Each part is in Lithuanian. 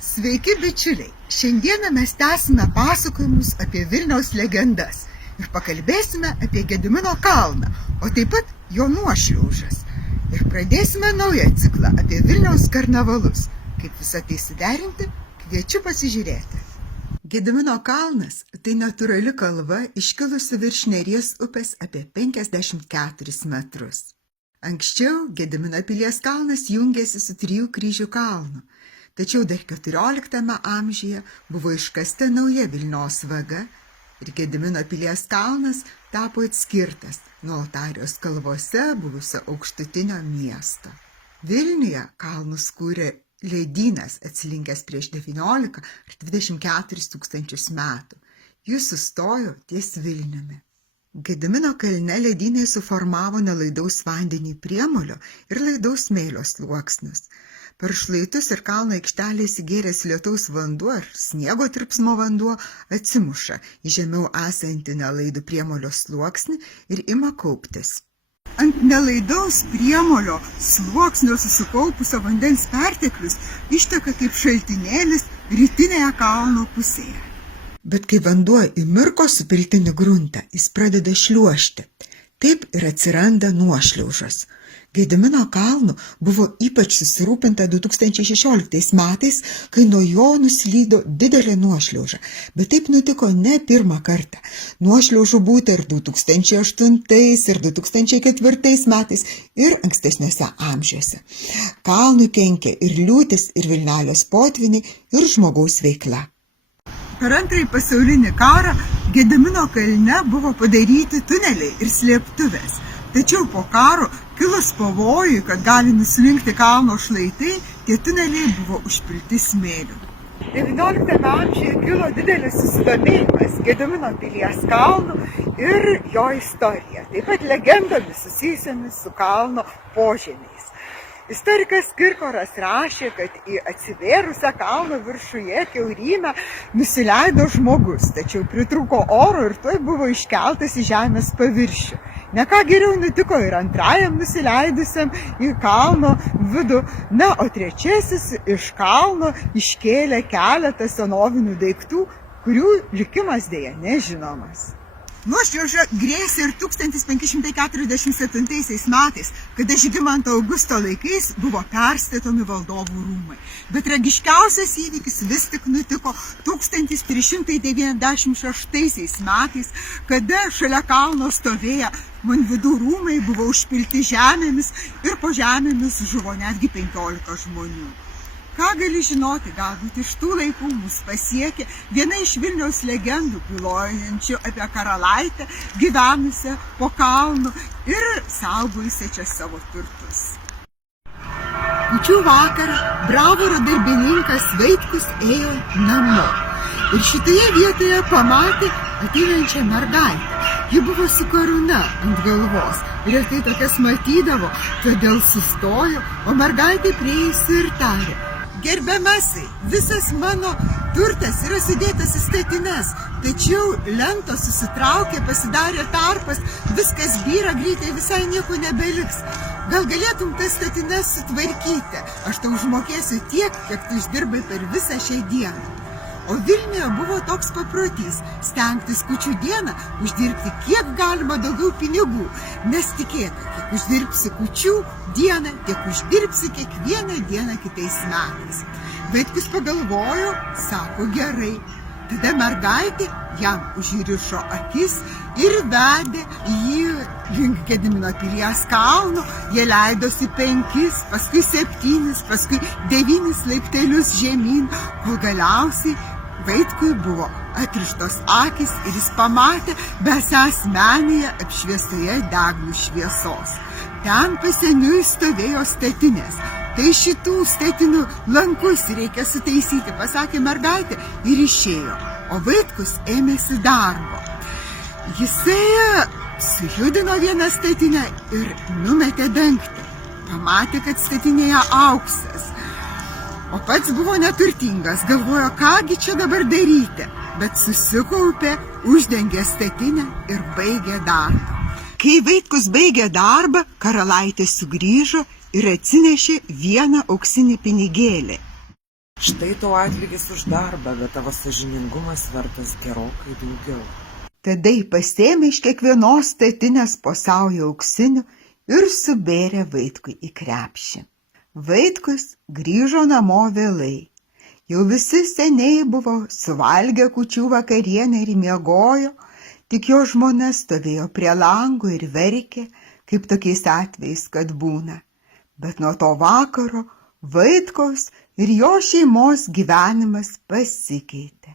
Sveiki bičiuliai, šiandieną mes tęsime pasakojimus apie Vilniaus legendas ir pakalbėsime apie Gedimino kalną, o taip pat jo nuošliaužas. Ir pradėsime naują ciklą apie Vilniaus karnavalus. Kaip visą tai suderinti, kviečiu pasižiūrėti. Gedimino kalnas – tai natūrali kalva iškilusi virš Neries upės apie 54 metrus. Anksčiau Gedimino pilies kalnas jungėsi su Trijų kryžių kalnu. Tačiau dar 14 amžiuje buvo iškasta nauja Vilnios vaga ir Gedimino pilies kalnas tapo atskirtas nuo Altarijos kalvose buvusio aukštutinio miesto. Vilniuje kalnus kūrė ledynas atslinkęs prieš 19 ar 24 tūkstančius metų. Jis sustojo ties Vilniumi. Gedimino kalne ledynai suformavo nelaidaus vandenį priemolio ir laidaus smėlio sluoksnius. Per šlaitus ir kalno aikštelę įsigėręs lietaus vanduo ar sniego tirpsmo vanduo atsimuša į žemiau esantį nelaidų priemolio sluoksnį ir ima kauptis. Ant nelaidaus priemolio sluoksnio susikaupusio vandens perteklius išteka kaip šaltinėlis rytinėje kalno pusėje. Bet kai vanduo įmirko supiltinį gruntą, jis pradeda šliuožti. Taip ir atsiranda nuošliaužos. Gedimino kalnu buvo ypač susirūpinta 2016 metais, kai nuo jo nuslydo didelė nuošliauža. Bet taip nutiko ne pirmą kartą. Nuošliaužų būta ir 2008 ir 2004 metais ir ankstesniuose amžiuose. Kalnui kenkė ir liūtis, ir Vilnelės potviniai, ir žmogaus veikla. Per Antrąjį pasaulinį karą Gedimino kalne buvo padaryti tuneliai ir slėptuvės. Tačiau po karo, kilus pavojui, kad gali nuslinkti kalno šlaitai, tie tuneliai buvo užpilti smėliu. 19 amžiuje kilo didelis susidomėjimas Gedimino pilies kalnu ir jo istorija, taip pat legendomis susijusiamis su kalno požemiais. Istorikas Kirkoras rašė, kad į atsivėrusią kalno viršuje kiaurymę nusileido žmogus, tačiau pritrūko oro ir tuoj buvo iškeltas į žemės paviršių. Ne ką geriau nutiko ir antrajam nusileidusiam į kalno vidų, o trečiasis iš kalno iškėlė keletą senovinių daiktų, kurių likimas deja nežinomas. Nuošliauža grėsė ir 1547 metais, kada Žygimanto Augusto laikais buvo perstatomi valdovų rūmai. Bet tragiškiausias įvykis vis tik nutiko 1396 metais, kada šalia kalno stovėję Manvidų rūmai buvo užpilti žemėmis ir po žemėmis žuvo netgi 15 žmonių. Ką gali žinoti, galbūt iš tų laikų mus pasiekė viena iš Vilniaus legendų, bylojančių apie karalaitę, gyvenusią po kalnu ir saugojusią čia savo turtus. Kūčių vakarą bravoro darbininkas Vaitkus ėjo namo ir šitoje vietoje pamatė ateinančią mergaitę. Ji buvo su karūna ant galvos, retai tokias matydavo, todėl sustojo, o mergaitė prieisi ir tarė: Gerbiamasai, visas mano turtas yra sudėtas į statines, tačiau lentos susitraukė, pasidarė tarpas, viskas byra, greitai visai nieko nebeliks. Gal galėtum tas statines sutvarkyti, aš tau užmokėsiu tiek, kiek tu uždirbai per visą šią dieną. O Vilniuje buvo toks paprotys – stengtis kūčių dieną uždirbti kiek galima daugiau pinigų, nes tikėta, kiek uždirbsi kūčių dieną, tiek uždirbsi kiekvieną dieną kitais metais. Vaitkus pagalvojo, sako gerai. Tada mergaitė jam užrišo akis ir vedė jį link Gedimino pilies kalno. Jie leidosi 5, paskui 7, paskui 9 laiptelius žemyn, kol galiausiai Vaitkui buvo atrištos akys ir jis pamatė besąs menėje apšviestoje deglų šviesos. Ten paseniui stovėjo statinės. Tai šitų statinių lankus reikia sutaisyti, pasakė mergaitė ir išėjo. O Vaitkus ėmėsi darbo. Jisai sujudino vieną statinę ir numetė dangtį. Pamatė, kad statinėje auksas. O pats buvo neturtingas, galvojo, kągi čia dabar daryti, bet susikaupė, uždengė statinę ir baigė darbą. Kai Vaitkus baigė darbą, karalaitė sugrįžo ir atsinešė vieną auksinį pinigėlį. Štai tau atlygis už darbą, bet tavo sąžiningumas vertas gerokai daugiau. Tada jį pasėmė iš kiekvienos statinės po saują auksinių ir subėrė Vaitkui į krepšį. Vaitkus grįžo namo vėlai. Jau visi seniai buvo suvalgę kūčių vakarienę ir miegojo, tik jo žmona stovėjo prie lango ir verkė, kaip tokiais atvejais, kad būna. Bet nuo to vakaro Vaitkaus ir jo šeimos gyvenimas pasikeitė.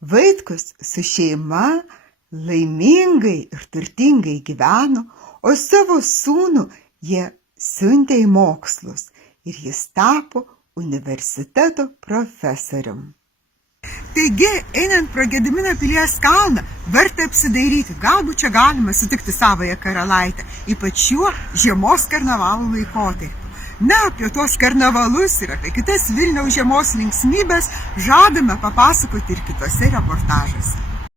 Vaitkus su šeima laimingai ir turtingai gyveno, o savo sūnų jie siuntė į mokslus ir jis tapo universiteto profesorium. Taigi, einant pro Gedimino pilies kalną, verta apsidairyti, galbūt čia galima sutikti savąją karalaitę, ypač šiuo žiemos karnavalų laikotarpiu. Na, apie tuos karnavalus ir apie kitas Vilniaus žiemos linksmybes žadame papasakoti ir kitose reportažuose.